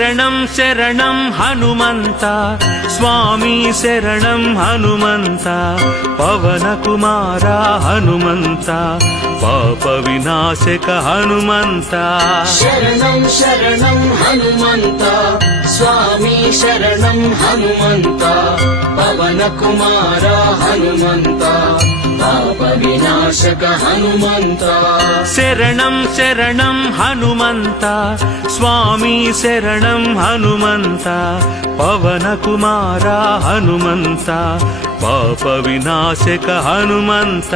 శరణం శరణం హనుమంత స్వామి శరణం హనుమంత పవన కుమార హనుమంత పాప వినాశక హనుమంత శరణం శరణం హనుమంత స్వామి శరణం హనుమంత పవన కుమార హనుమంత పాప వినాశక హనుమంత శరణం శరణం హనుమంత స్వామి శరణం హనుమంత పవన కుమార హనుమంత పాప వినాశక హనుమంత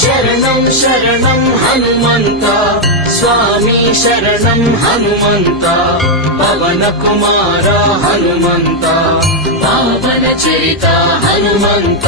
శరణం శరణం హనుమంత స్వామి శరణం హనుమంత పవన కుమార హనుమంత పావన చరిత హనుమంత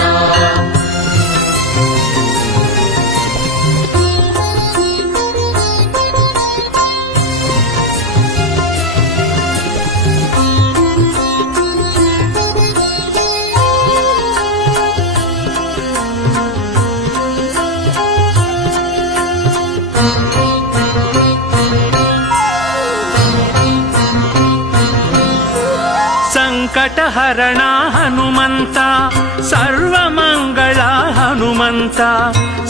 ಸಂಕಟಹರಣ ಹನುಮಂತ ಸರ್ವಮಂಗಳ ಹನುಮಂತ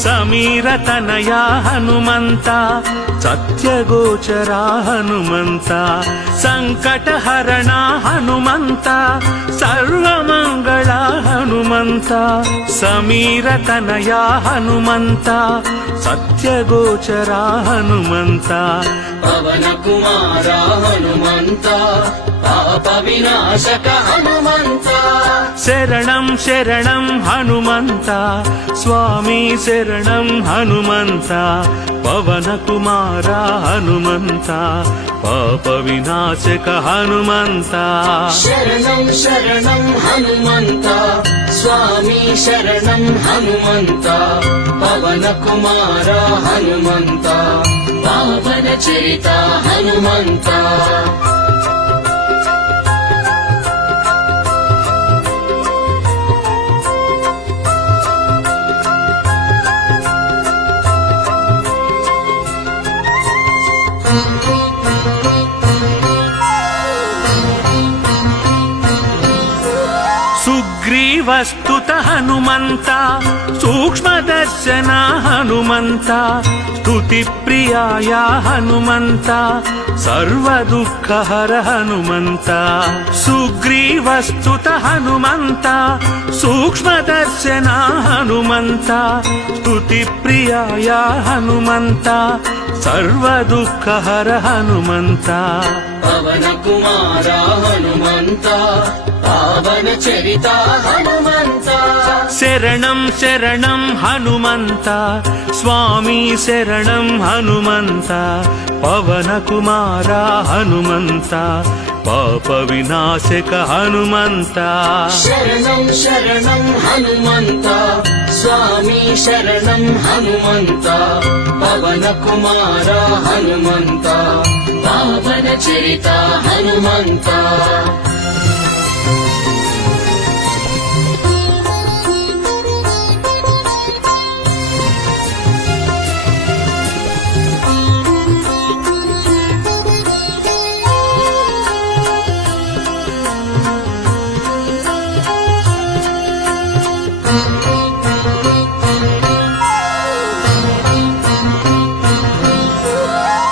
ಸಮೀರತನಯ ಹನುಮಂತ ಸತ್ಯಗೋಚರ ಹನುಮಂತ ಸಂಕಟಹರಣ ಹನುಮಂತ ಸರ್ವಮಂಗಳ ಹನುಮಂತ ಸಮೀರತನಯ ಹನುಮಂತ ಸತ್ಯಗೋಚರ ಹನುಮಂತ పవన కుమార హనుమంత పాప వినాశక హనుమంత శరణం శరణం హనుమంత స్వామి శరణం హనుమంత పవన కుమార హనుమంత పాప వినాశక హనుమంత శరణం శరణం హనుమంత స్వామి శరణం హనుమంత పవన కుమార హనుమంత పావన చరిత హనుమంత సుగ్రీవస్తుత హనుమంత సూక్ష్మదర్శన హనుమంత స్తుతి ప్రియాయ హనుమంత సర్వదుఃఖహర హనుమంత సుగ్రీవస్తుత హనుమంత సూక్ష్మదర్శన హనుమంత స్తుతి ప్రియాయ హనుమంత సర్వదుఃఖహర హనుమంత పవన కుమార హనుమంత పావన చరిత హనుమంత శరణం శరణం హనుమంత స్వామి శరణం హనుమంత పవన కుమార హనుమంత పాప వినాశక హనుమంత శరణం శరణం హనుమంత స్వామి శరణం హనుమంత పవన కుమార హనుమంత పావన చరిత హనుమంత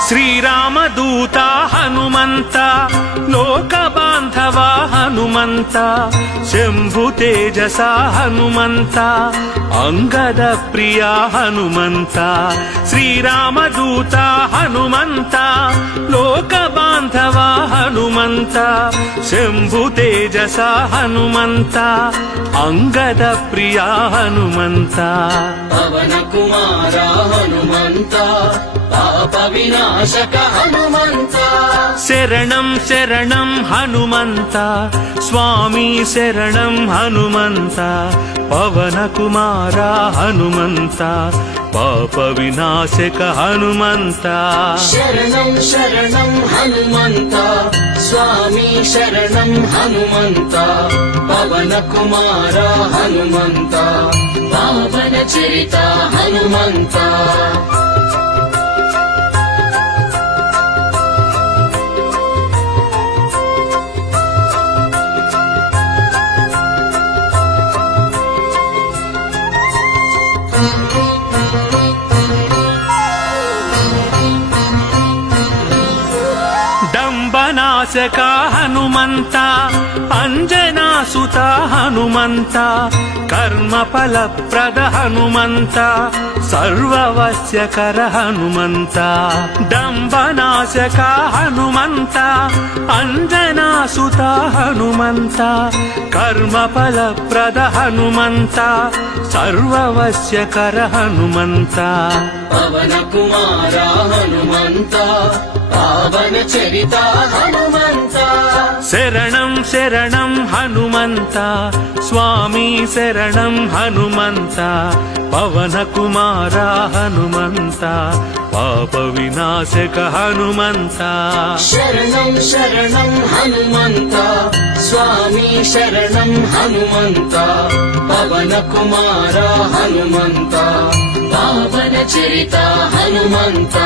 శ్రీరామదూత హనుమంత లోక బాంధవ హనుమంత శంభు తేజస హనుమంత అంగద ప్రియ హనుమంత శ్రీరామదూత హనుమంత లోక బాంధవ హనుమంత శంభు తేజస హనుమంత అంగద ప్రియ హనుమంత పవన కుమార హనుమంత పాప వినాశక హనుమంత శరణం శరణం హనుమంత స్వామి శరణం హనుమంత పవన కుమార హనుమంత పాప వినాశక హనుమంత శరణం శరణం హనుమంత స్వామి శరణం హనుమంత పవన కుమార హనుమంత పావన చరిత హనుమంత ವಿನಾಶಕ ಹನುಮಂತ ಅಂಜನಾ ಸುತ ಹನುಮಂತ ಕರ್ಮ ಫಲಪ್ರದ ಹನುಮಂತ ಸರ್ವವಶ್ಯಕರ ಹನುಮಂತ ದಂಬನಾಶಕ ಹನುಮಂತ ಅಂಜನಾ ಸುತ ಹನುಮಂತ ಕರ್ಮ ಫಲಪ್ರದ ಹನುಮಂತ ಸರ್ವವಶ್ಯಕರ ಹನುಮಂತ ಪವನ ಕುಮಾರ ಹನುಮಂತ ಪಾವನ ಚರಿತ ಹನುಮಂತ శరణం శరణం హనుమంత స్వామి శరణం హనుమంత పవన కుమార హనుమంత పాప వినాశక హనుమంత శరణం శరణం హనుమంత స్వామి శరణం హనుమంత పవన కుమార హనుమంత పావన చరిత హనుమంత